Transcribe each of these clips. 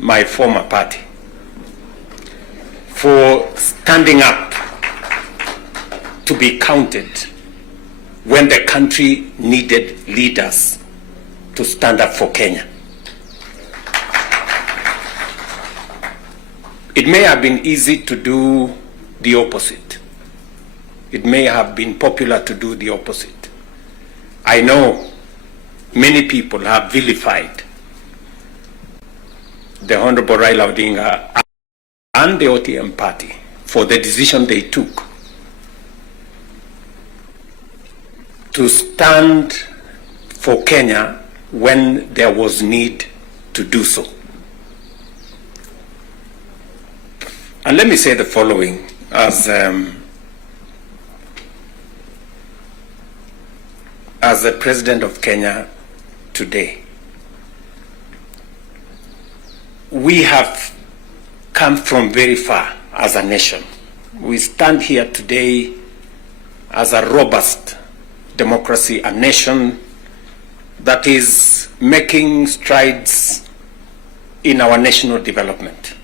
my former party for standing up to be counted when the country needed leaders to stand up for Kenya. It may have been easy to do the opposite. It may have been popular to do the opposite. I know many people have vilified the Honorable Raila Odinga and the OTM party for the decision they took to stand for Kenya when there was need to do so. And let me say the following as the President of Kenya today. We have come from very far as a nation. We stand here today as a robust democracy, a nation that is making strides in our national development.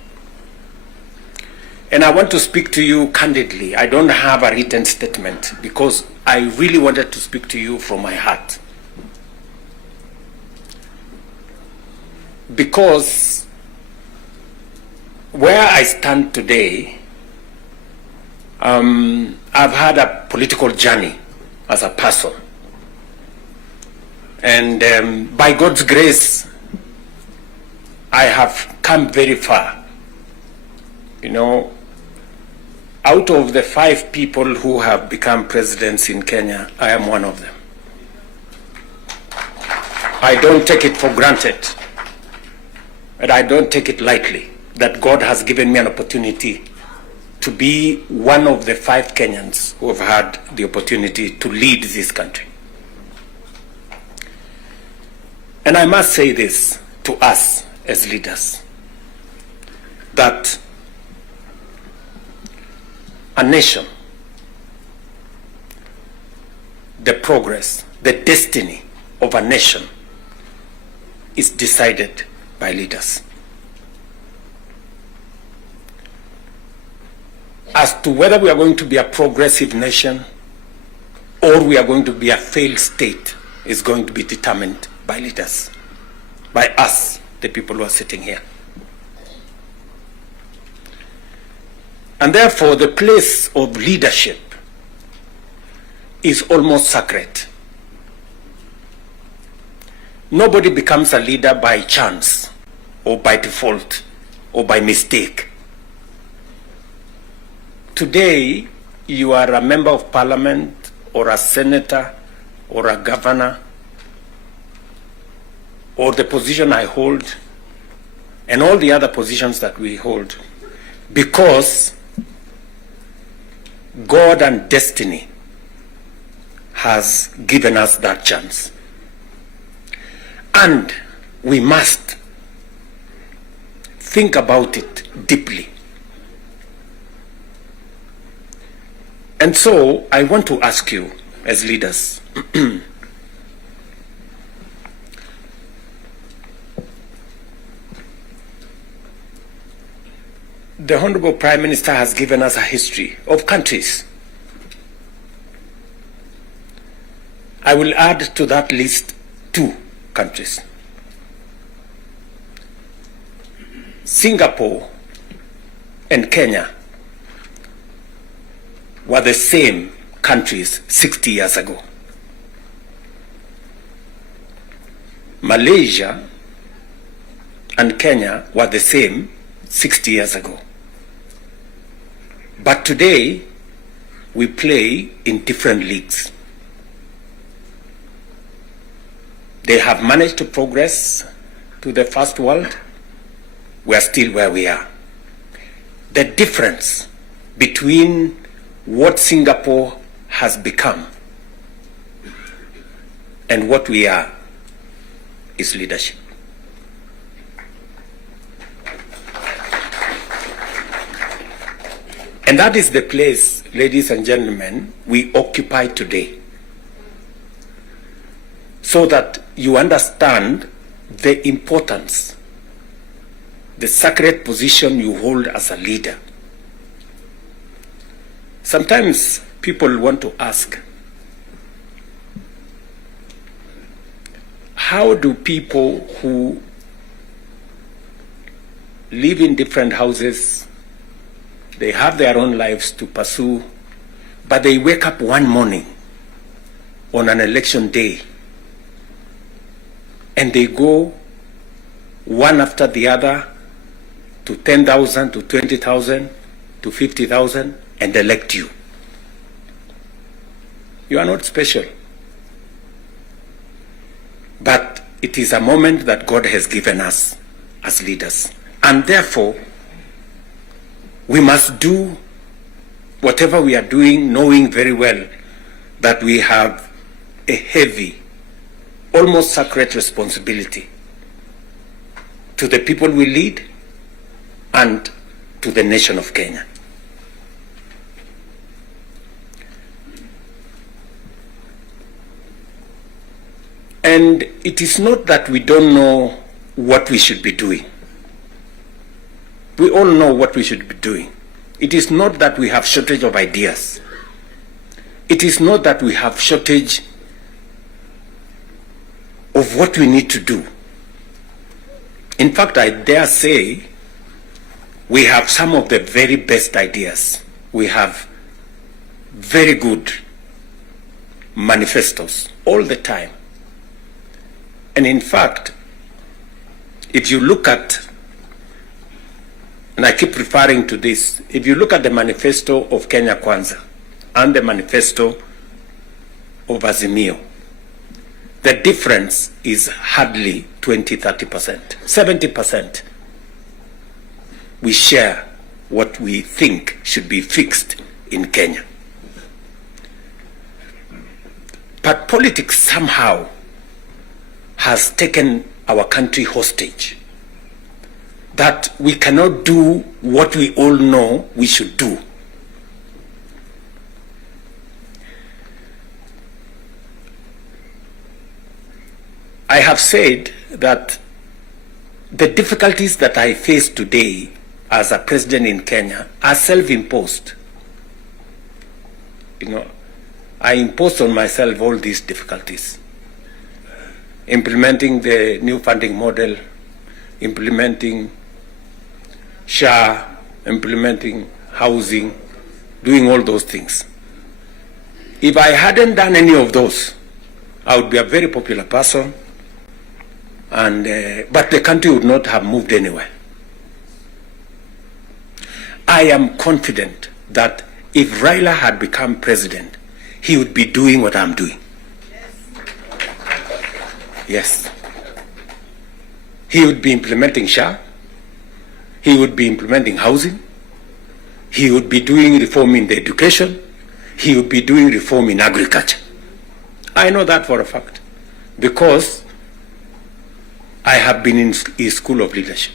And I want to speak to you candidly. I don't have a written statement because I really wanted to speak to you from my heart. Because where I stand today, I've had a political journey as a person. And by God's grace, I have come very far. You know, out of the 5 people who have become presidents in Kenya, I am one of them. I don't take it for granted, and I don't take it lightly that God has given me an opportunity to be one of the 5 Kenyans who have had the opportunity to lead this country. And I must say this to us as leaders, that a nation, the progress, the destiny of a nation is decided by leaders. As to whether we are going to be a progressive nation or we are going to be a failed state is going to be determined by leaders, by us, the people who are sitting here. And therefore, the place of leadership is almost sacred. Nobody becomes a leader by chance or by default or by mistake. Today, you are a member of parliament or a senator or a governor or the position I hold and all the other positions that we hold because God and destiny has given us that chance. And we must think about it deeply. And so I want to ask you as leaders, the Honorable Prime Minister has given us a history of countries. I will add to that list 2 countries. Singapore and Kenya were the same countries 60 years ago. Malaysia and Kenya were the same 60 years ago. But today, we play in different leagues. They have managed to progress to the first world. We are still where we are. The difference between what Singapore has become and what we are is leadership. And that is the place, ladies and gentlemen, we occupy today. So that you understand the importance the sacred position you hold as a leader. Sometimes people want to ask, how do people who live in different houses, they have their own lives to pursue, but they wake up one morning on an election day and they go one after the other to 10,000, to 20,000, to 50,000 and elect you? You are not special. But it is a moment that God has given us as leaders. And therefore, we must do whatever we are doing, knowing very well that we have a heavy, almost sacred responsibility to the people we lead and to the nation of Kenya. And it is not that we don't know what we should be doing. We all know what we should be doing. It is not that we have shortage of ideas. It is not that we have shortage of what we need to do. In fact, I dare say we have some of the very best ideas. We have very good manifestos all the time. And in fact, if you look at, and I keep referring to this, if you look at the manifesto of Kenya Kwanza and the manifesto of Azimio, the difference is hardly 20-30%. 70% we share what we think should be fixed in Kenya. But politics somehow has taken our country hostage, that we cannot do what we all know we should do. I have said that the difficulties that I face today as a president in Kenya are self-imposed. You know, I imposed on myself all these difficulties. Implementing the new funding model, implementing SHA, implementing housing, doing all those things. If I hadn't done any of those, I would be a very popular person, and but the country would not have moved anywhere. I am confident that if Raila had become president, he would be doing what I'm doing. Yes. He would be implementing SHA. He would be implementing housing. He would be doing reform in the education. He would be doing reform in agriculture. I know that for a fact because I have been in his school of leadership.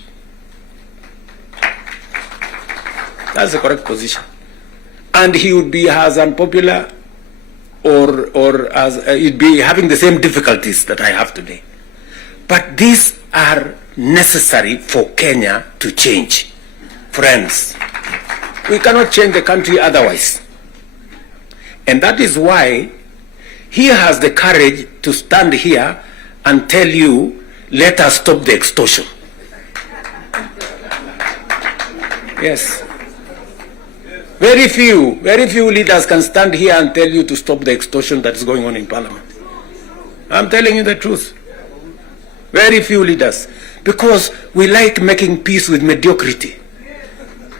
That's the correct position. And he would be as unpopular or as he'd be having the same difficulties that I have today. But these are necessary for Kenya to change. Friends, we cannot change the country otherwise. And that is why he has the courage to stand here and tell you, let us stop the extortion. Yes. Very few leaders can stand here and tell you to stop the extortion that is going on in Parliament. I'm telling you the truth. Very few leaders. Because we like making peace with mediocrity.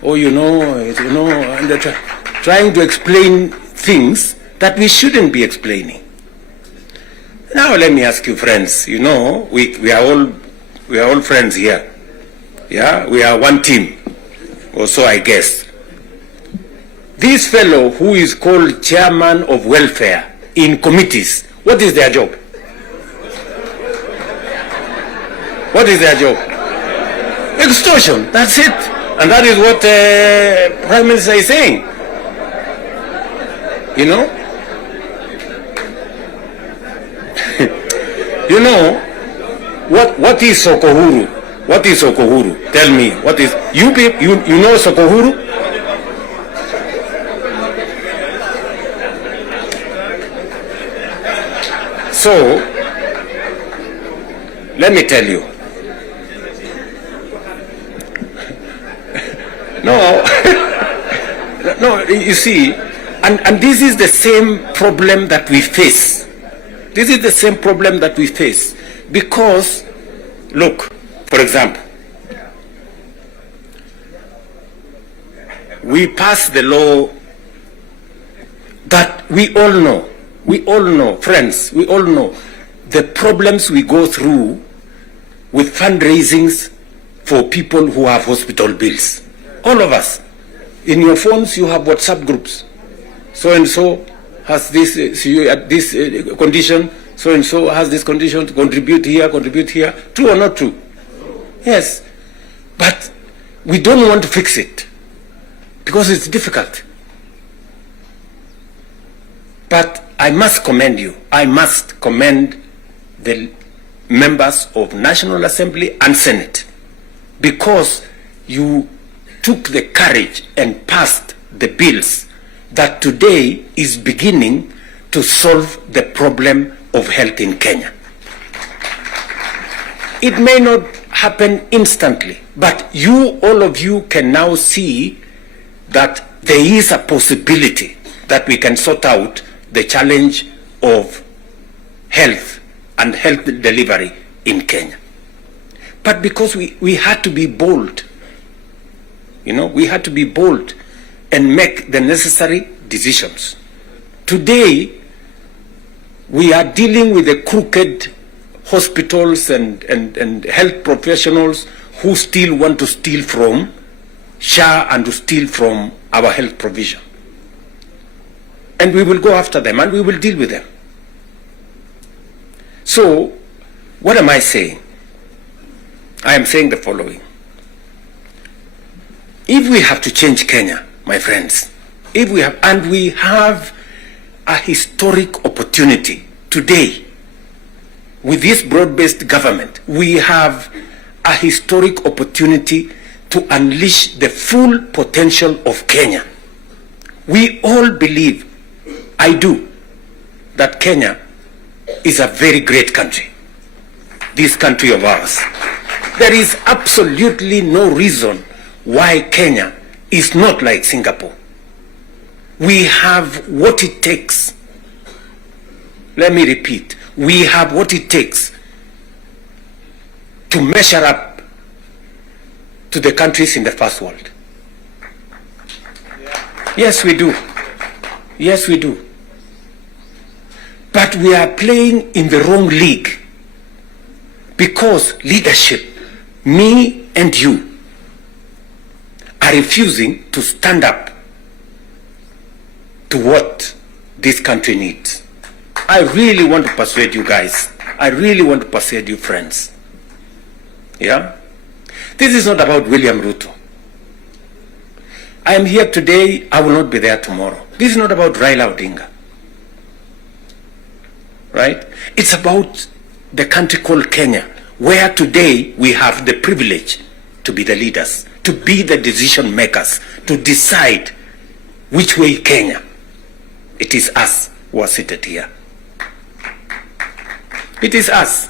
Oh, and they're trying to explain things that we shouldn't be explaining. Now let me ask you, friends, we are all friends here. Yeah, we are one team, or so I guess. This fellow who is called chairman of welfare in committees, what is their job? What is their job? Extortion, that's it. And that is what Prime Minister is saying. What is Sokohuru? What is Sokohuru? Tell me, what is, you know Sokohuru? So, let me tell you. No, no, you see, and this is the same problem that we face. This is the same problem that we face. Because, look, for example, we passed the law that we all know, friends, we all know the problems we go through with fundraisings for people who have hospital bills. All of us. In your phones, you have WhatsApp groups. So-and-so has this, this condition, so-and-so has this condition, to contribute here. True or not true? Yes. But we don't want to fix it because it's difficult. But I must commend you. I must commend the members of National Assembly and Senate, because you took the courage and passed the bills that today is beginning to solve the problem of health in Kenya. It may not happen instantly, but you, all of you, can now see that there is a possibility that we can sort out the challenge of health and health delivery in Kenya. But because we had to be bold, you know, we had to be bold and make the necessary decisions. Today, we are dealing with the crooked hospitals and health professionals who still want to steal from SHA and to steal from our health provision. And we will go after them and we will deal with them. So, what am I saying? I am saying the following. If we have to change Kenya, my friends, we have a historic opportunity today with this broad-based government, we have a historic opportunity to unleash the full potential of Kenya. We all believe, I do, that Kenya is a very great country, this country of ours. There is absolutely no reason why Kenya is not like Singapore. We have what it takes. Let me repeat. We have what it takes to measure up to the countries in the first world. Yes, we do. Yes, we do. But we are playing in the wrong league because leadership, me and you, are refusing to stand up to what this country needs. I really want to persuade you guys. I really want to persuade you friends. Yeah? This is not about William Ruto. I am here today, I will not be there tomorrow. This is not about Raila Odinga. Right? It's about the country called Kenya, where today we have the privilege to be the leaders, to be the decision makers, to decide which way Kenya. It is us who are seated here. It is us.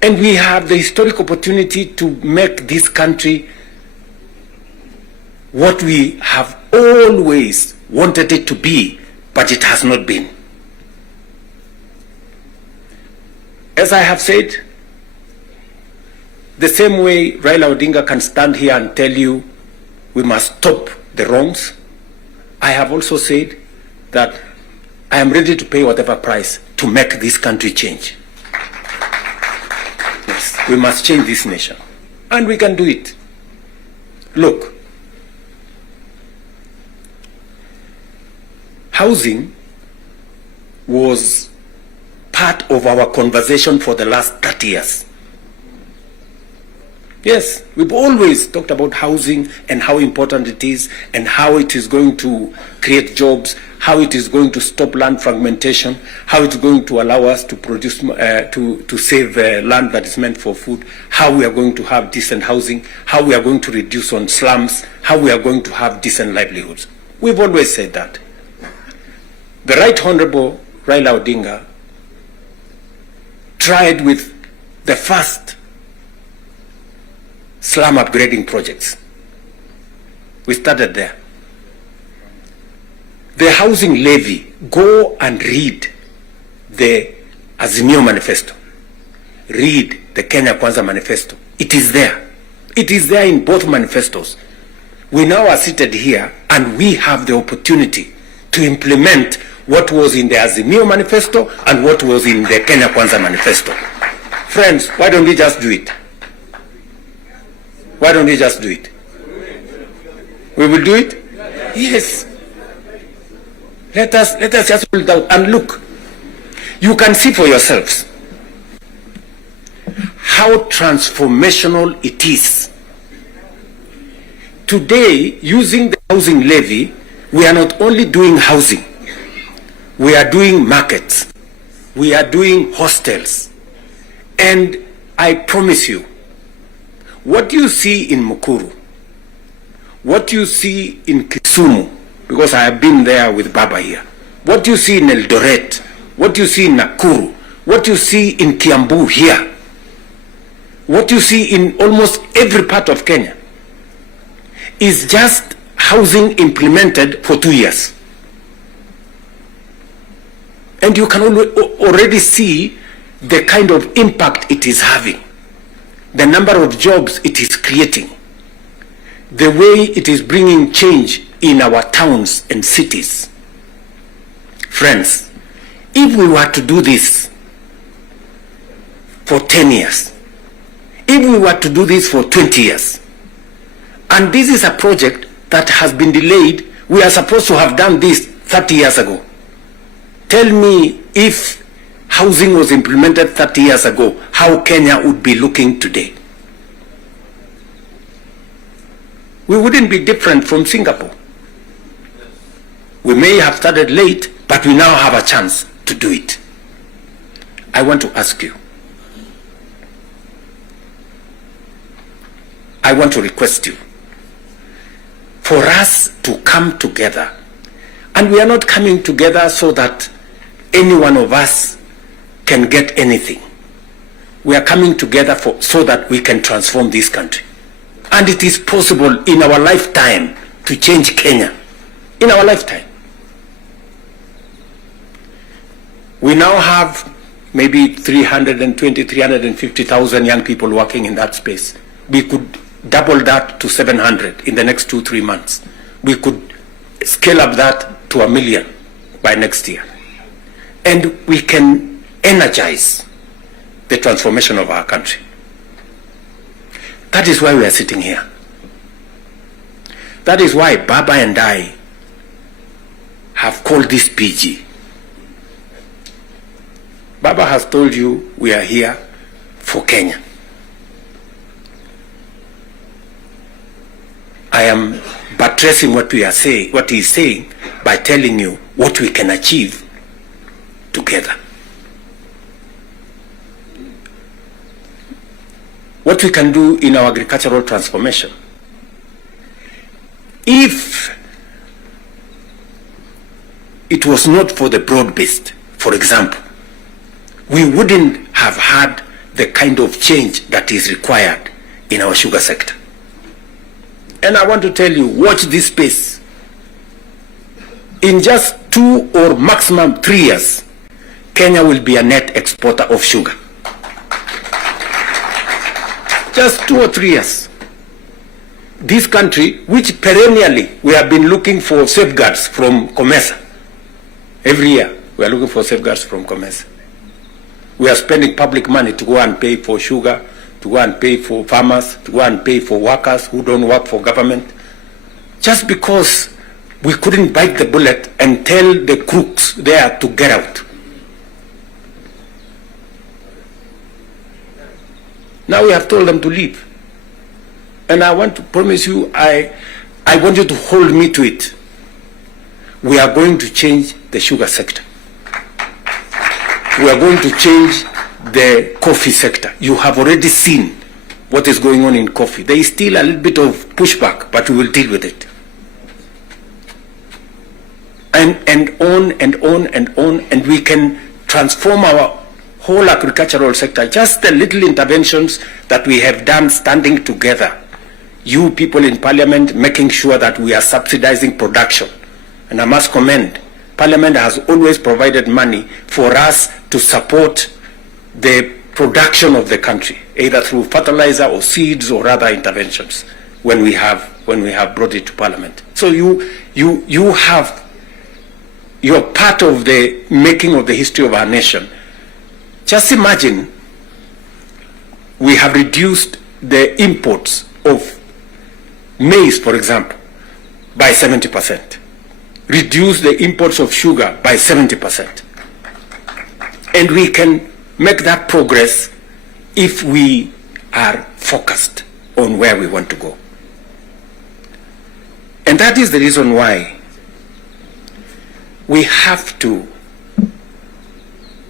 And we have the historic opportunity to make this country what we have always wanted it to be, but it has not been. As I have said, the same way Raila Odinga can stand here and tell you we must stop the wrongs, I have also said that I am ready to pay whatever price to make this country change. Yes, we must change this nation. And we can do it. Look, housing was part of our conversation for the last 30 years. Yes, we've always talked about housing and how important it is and how it is going to create jobs, how it is going to stop land fragmentation, how it's going to allow us to produce, to save land that is meant for food, how we are going to have decent housing, how we are going to reduce on slums, how we are going to have decent livelihoods. We've always said that. The Right Honorable Raila Odinga tried with the first slum upgrading projects. We started there. The housing levy, go and read the Azimio manifesto. Read the Kenya Kwanza manifesto. It is there. It is there in both manifestos. We now are seated here and we have the opportunity to implement what was in the Azimio manifesto and what was in the Kenya Kwanza manifesto. Friends, why don't we just do it? Why don't we just do it? We will do it? Yes. Let us just pull it out and look. You can see for yourselves how transformational it is. Today, using the housing levy, we are not only doing housing, we are doing markets, we are doing hostels. And I promise you, what you see in Mukuru, what you see in Kisumu, because I have been there with Baba here, what you see in Eldoret, what you see in Nakuru, what you see in Kiambu here, what you see in almost every part of Kenya, is just housing implemented for 2 years. And you can already see the kind of impact it is having, the number of jobs it is creating, the way it is bringing change in our towns and cities. Friends, if we were to do this for 10 years, if we were to do this for 20 years, and this is a project that has been delayed, we are supposed to have done this 30 years ago. Tell me, if housing was implemented 30 years ago, how Kenya would be looking today. We wouldn't be different from Singapore. We may have started late, but we now have a chance to do it. I want to ask you, I want to request you for us to come together. And we are not coming together so that any one of us can get anything. We are coming together so that we can transform this country. And it is possible in our lifetime to change Kenya. In our lifetime. We now have maybe 320, 350,000 young people working in that space. We could double that to 700 in the next 2-3 months. We could scale up that to 1 million by next year. And we can energize the transformation of our country. That is why we are sitting here. That is why Baba and I have called this PG. Baba has told you we are here for Kenya. I am buttressing what we are saying, what he is saying, by telling you what we can achieve together. What we can do in our agricultural transformation. If it was not for the broad-based, for example, we wouldn't have had the kind of change that is required in our sugar sector. And I want to tell you, watch this space. In just 2 or maximum 3 years, Kenya will be a net exporter of sugar. Just 2 or 3 years. This country, which perennially we have been looking for safeguards from COMESA. Every year we are looking for safeguards from COMESA. We are spending public money to go and pay for sugar, to go and pay for farmers, to go and pay for workers who don't work for government, just because we couldn't bite the bullet and tell the crooks there to get out. Now we have told them to leave. And I want to promise you, I want you to hold me to it. We are going to change the sugar sector. We are going to change the coffee sector. You have already seen what is going on in coffee. There is still a little bit of pushback, but we will deal with it. And on and on and on, and we can transform our whole agricultural sector. Just the little interventions that we have done standing together. You people in Parliament making sure that we are subsidizing production. And I must commend, Parliament has always provided money for us to support the production of the country, either through fertilizer or seeds or other interventions when we have brought it to Parliament. So you're part of the making of the history of our nation. Just imagine we have reduced the imports of maize, for example, by 70%. Reduce the imports of sugar by 70%. And we can make that progress if we are focused on where we want to go. And that is the reason why we have to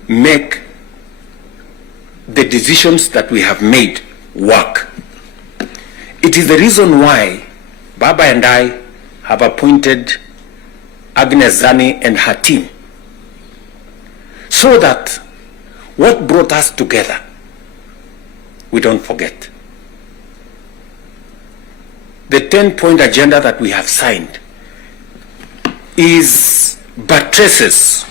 make the decisions that we have made work. It is the reason why Baba and I have appointed Agnes Zani and her team, so that what brought us together, we don't forget. The 10-point agenda that we have signed buttresses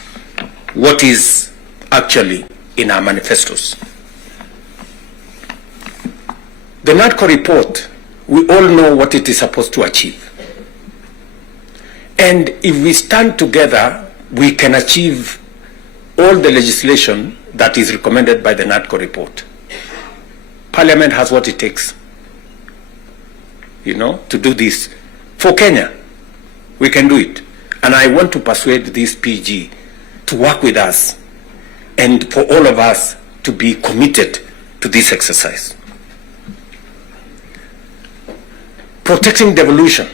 what is actually in our manifestos. The NADCO report, we all know what it is supposed to achieve. And if we stand together, we can achieve all the legislation that is recommended by the NADCO report. Parliament has what it takes, to do this. For Kenya, we can do it. And I want to persuade this PG to work with us and for all of us to be committed to this exercise. Protecting devolution.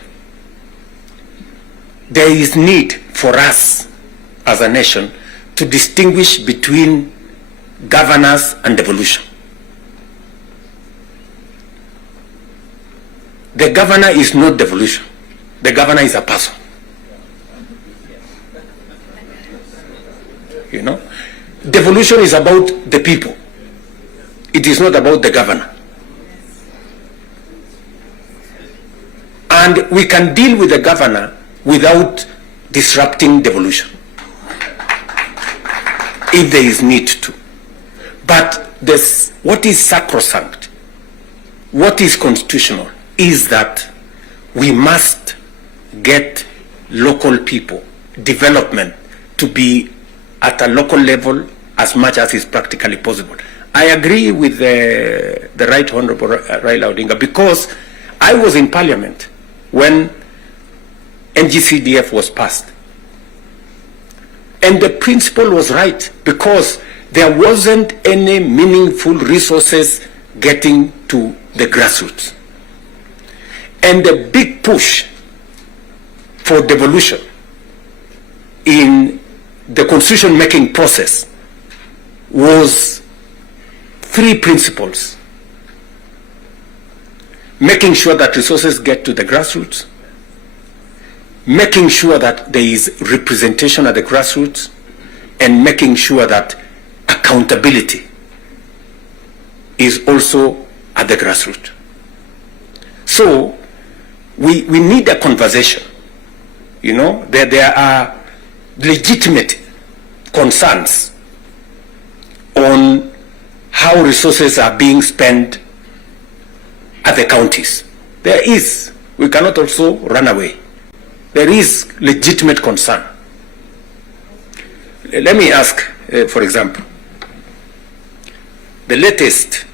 There is need for us as a nation to distinguish between governance and devolution. The governor is not devolution. The governor is a person. Devolution is about the people. It is not about the governor. And we can deal with the governor without disrupting devolution, if there is need to. But what is sacrosanct, what is constitutional, is that we must get local people, development, to be at a local level as much as is practically possible. I agree with the Right Honorable Raila Odinga, because I was in Parliament when NGCDF was passed. And the principle was right, because there wasn't any meaningful resources getting to the grassroots. And the big push for devolution in the constitution-making process was three principles: making sure that resources get to the grassroots, making sure that there is representation at the grassroots, and making sure that accountability is also at the grassroots. So we need a conversation. There are legitimate concerns on how resources are being spent at the counties. There is. We cannot also run away. There is legitimate concern. Let me ask, for example, the latest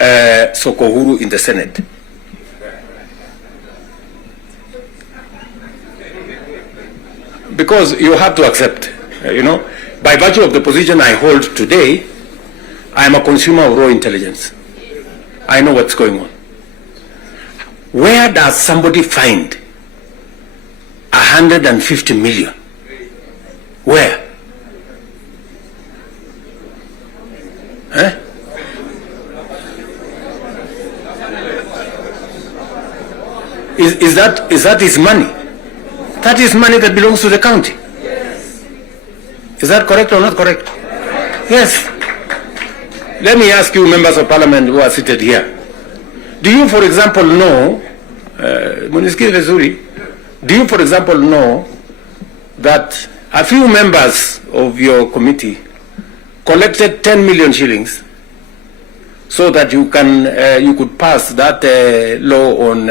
Sokohuru in the Senate. Because you have to accept, by virtue of the position I hold today, I am a consumer of raw intelligence. I know what's going on. Where does somebody find 150 million? Where? Huh? Is that his money? That is money that belongs to the county. Yes. Is that correct or not correct? Yes. Let me ask you, members of parliament who are seated here. Do you, for example, know, do you, for example, know that a few members of your committee collected 10 million shillings so that you could pass that law on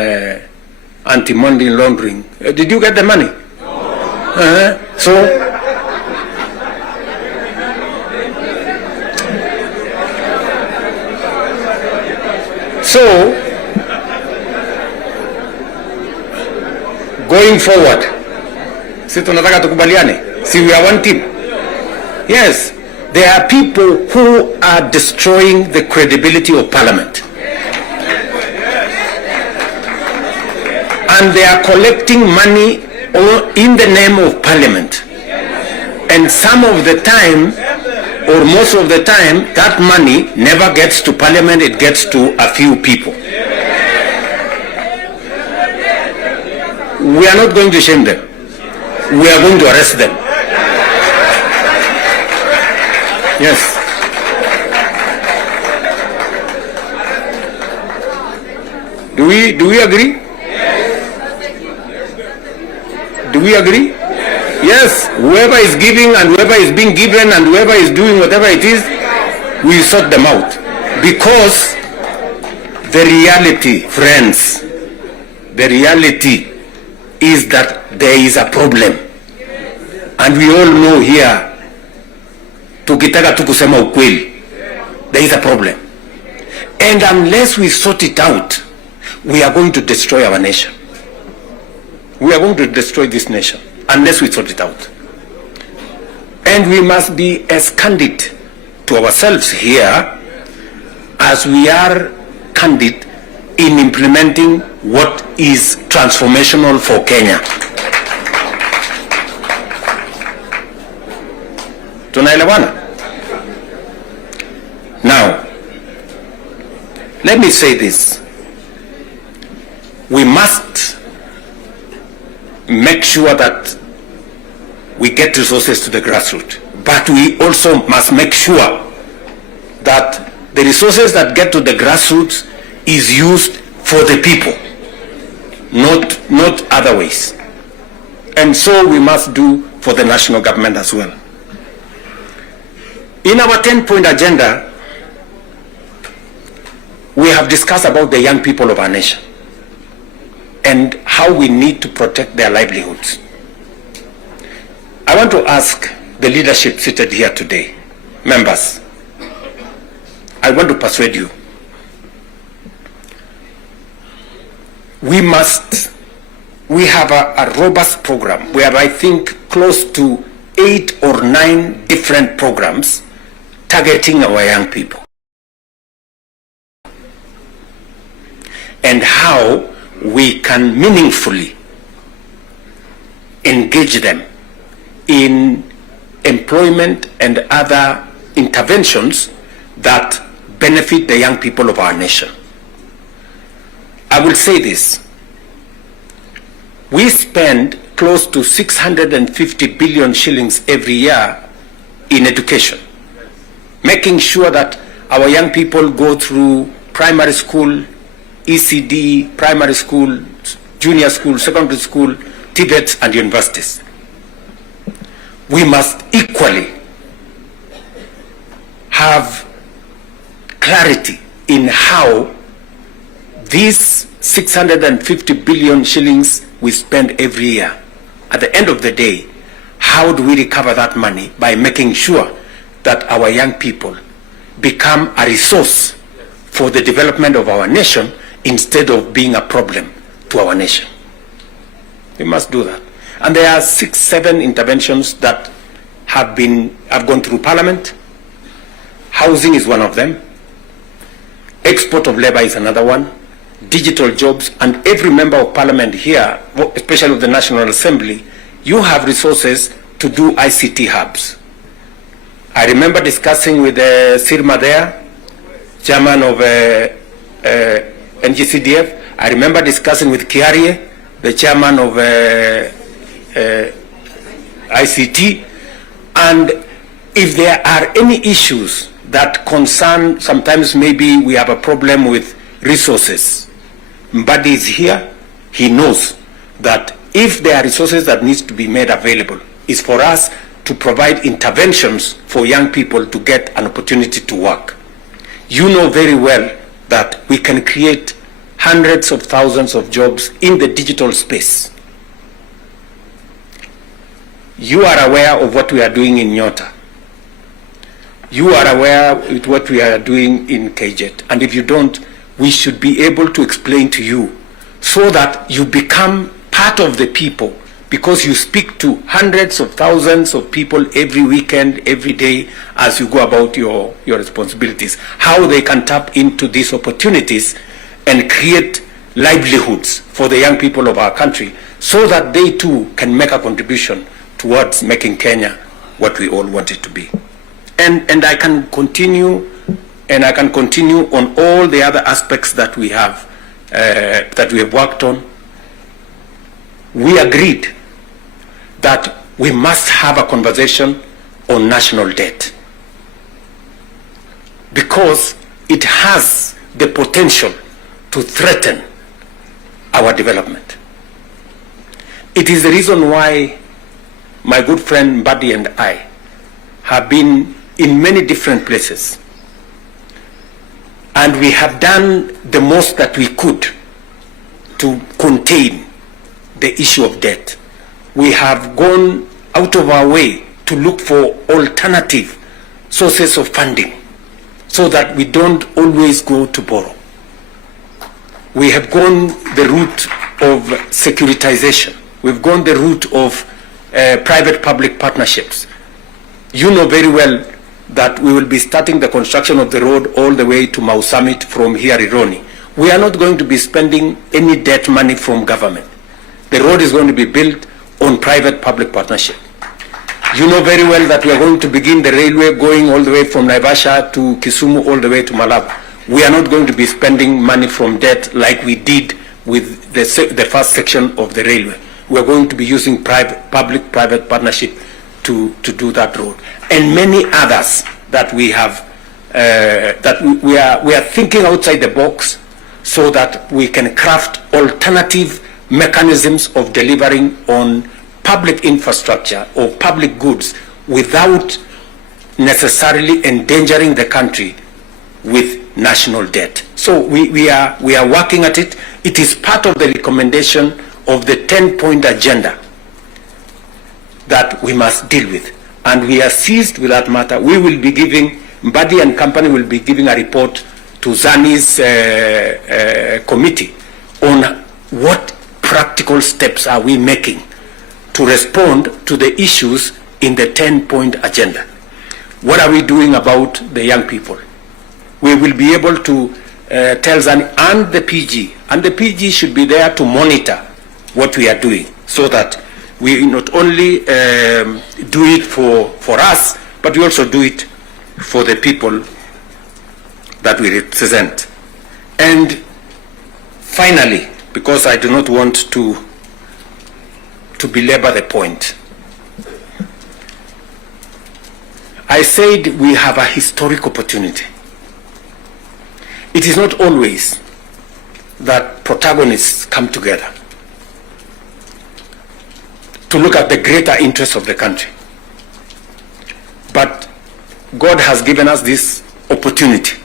anti-money laundering? Did you get the money? No. So, going forward, si tunataka tukubaliane, si we are one team. Yes, there are people who are destroying the credibility of parliament. And they are collecting money in the name of parliament. And some of the time, or most of the time, that money never gets to parliament, it gets to a few people. We are not going to shame them. We are going to arrest them. Yes. Do we agree? Do we agree? Yes. Whoever is giving and whoever is being given and whoever is doing whatever it is, we sort them out. Because the reality, friends, the reality is that there is a problem. And we all know here, tukitaka tukusema ukweli, there is a problem. And unless we sort it out, we are going to destroy our nation. We are going to destroy this nation unless we sort it out. And we must be as candid to ourselves here as we are candid in implementing what is transformational for Kenya. Tunaelewana? Now, let me say this. We must make sure that we get resources to the grassroots, but we also must make sure that the resources that get to the grassroots is used for the people, not other ways. And so we must do for the national government as well. In our 10-point agenda, we have discussed about the young people of our nation and how we need to protect their livelihoods. I want to ask the leadership seated here today, members, I want to persuade you. We have a robust program. We have, I think, close to 8 or 9 different programs targeting our young people. And how we can meaningfully engage them in employment and other interventions that benefit the young people of our nation. I will say this. We spend close to 650 billion shillings every year in education, making sure that our young people go through primary school, ECD, primary school, junior school, secondary school, TVETs, and universities. We must equally have clarity in how these 650 billion shillings we spend every year, at the end of the day, how do we recover that money? By making sure that our young people become a resource for the development of our nation instead of being a problem to our nation. We must do that. And there are 6-7 interventions that have gone through Parliament. Housing is one of them. export of labor is another one, digital jobs, and every member of parliament here, especially of the National Assembly, you have resources to do ICT hubs. I remember discussing with Sirma there, chairman of NGCDF. I remember discussing with Kiarie, the chairman of ICT. And if there are any issues that concern, sometimes maybe we have a problem with resources, Mbadi is here. He knows that if there are resources that needs to be made available, is for us to provide interventions for young people to get an opportunity to work. You know very well that we can create hundreds of thousands of jobs in the digital space. You are aware of what we are doing in Nyota. You are aware of what we are doing in KJet. And if you don't, we should be able to explain to you so that you become part of the people, because you speak to hundreds of thousands of people every weekend, every day, as you go about your responsibilities, how they can tap into these opportunities and create livelihoods for the young people of our country so that they too can make a contribution towards making Kenya what we all want it to be. And I can continue, on all the other aspects that we have worked on. We agreed that we must have a conversation on national debt because it has the potential to threaten our development. It is the reason why my good friend Mbadi and I have been in many different places, and we have done the most that we could to contain the issue of debt. We have gone out of our way to look for alternative sources of funding so that we don't always go to borrow. We have gone the route of securitization. We've gone the route of private-public partnerships. You know very well that we will be starting the construction of the road all the way to Mau Summit from here, Ironi. We are not going to be spending any debt money from government. The road is going to be built on private-public partnership. You know very well that we are going to begin the railway going all the way from Naivasha to Kisumu all the way to Malaba. We are not going to be spending money from debt like we did with the first section of the railway. We are going to be using public-private partnership to do that road. And many others that we have, we are thinking outside the box so that we can craft alternative mechanisms of delivering on public infrastructure or public goods without necessarily endangering the country with national debt. So we are working at it. It is part of the recommendation of the 10-point agenda that we must deal with. And we are seized with that matter. We will be giving, Mbadi and company will be giving a report to Zani's committee on what practical steps are we making to respond to the issues in the 10-point agenda. What are we doing about the young people? We will be able to tell Zani and the PG should be there to monitor what we are doing so that we not only do it for us, but we also do it for the people that we represent. And finally, because I do not want to belabor the point, I said we have a historic opportunity. It is not always that protagonists come together to look at the greater interests of the country. But God has given us this opportunity.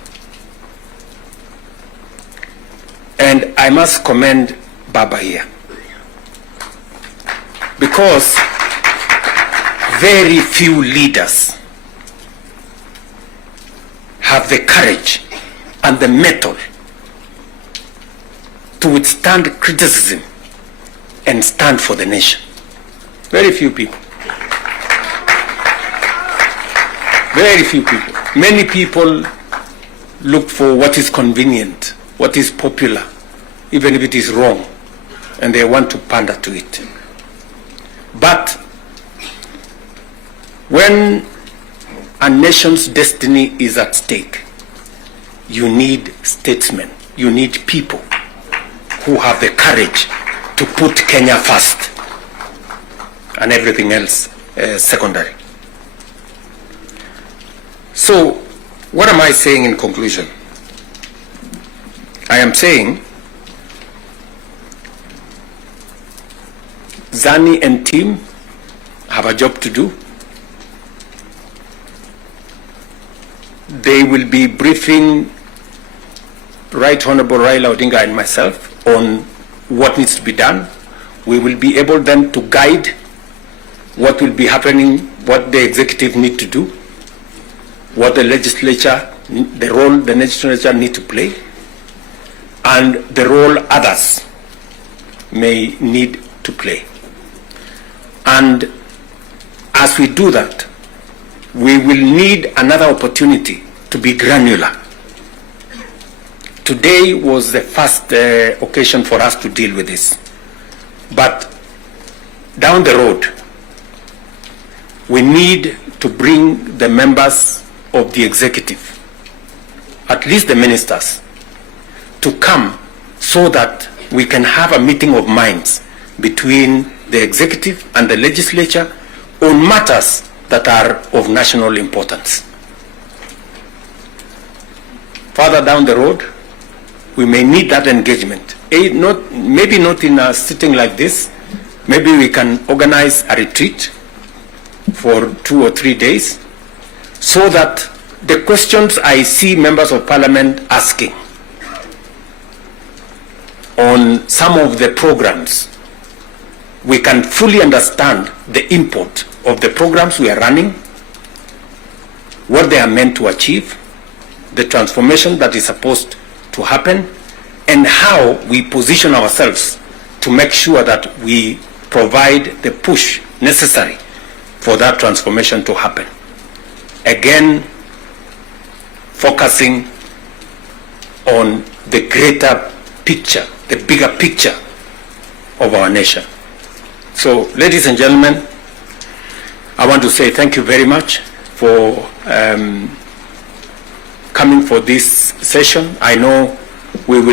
And I must commend Baba here, because very few leaders have the courage and the mettle to withstand criticism and stand for the nation. Very few people. Very few people. Many people look for what is convenient, what is popular, even if it is wrong, and they want to pander to it. But when a nation's destiny is at stake, you need statesmen, you need people who have the courage to put Kenya first and everything else secondary. So, what am I saying in conclusion? I am saying Zani and team have a job to do. They will be briefing Right Honorable Raila Odinga and myself on what needs to be done. We will be able then to guide what will be happening, what the executive need to do, what the legislature, the role the legislature need to play, and the role others may need to play. And as we do that, we will need another opportunity to be granular. Today was the first occasion for us to deal with this. But down the road, we need to bring the members of the executive, at least the ministers, to come so that we can have a meeting of minds between the executive and the legislature on matters that are of national importance. Further down the road, we may need that engagement. Maybe not in a sitting like this. Maybe we can organize a retreat for 2 or 3 days so that the questions I see members of parliament asking on some of the programs, we can fully understand the import of the programs we are running, what they are meant to achieve, the transformation that is supposed to happen, and how we position ourselves to make sure that we provide the push necessary for that transformation to happen. Again, focusing on the greater picture, the bigger picture of our nation. So, ladies and gentlemen, I want to say thank you very much for coming for this session. I know we will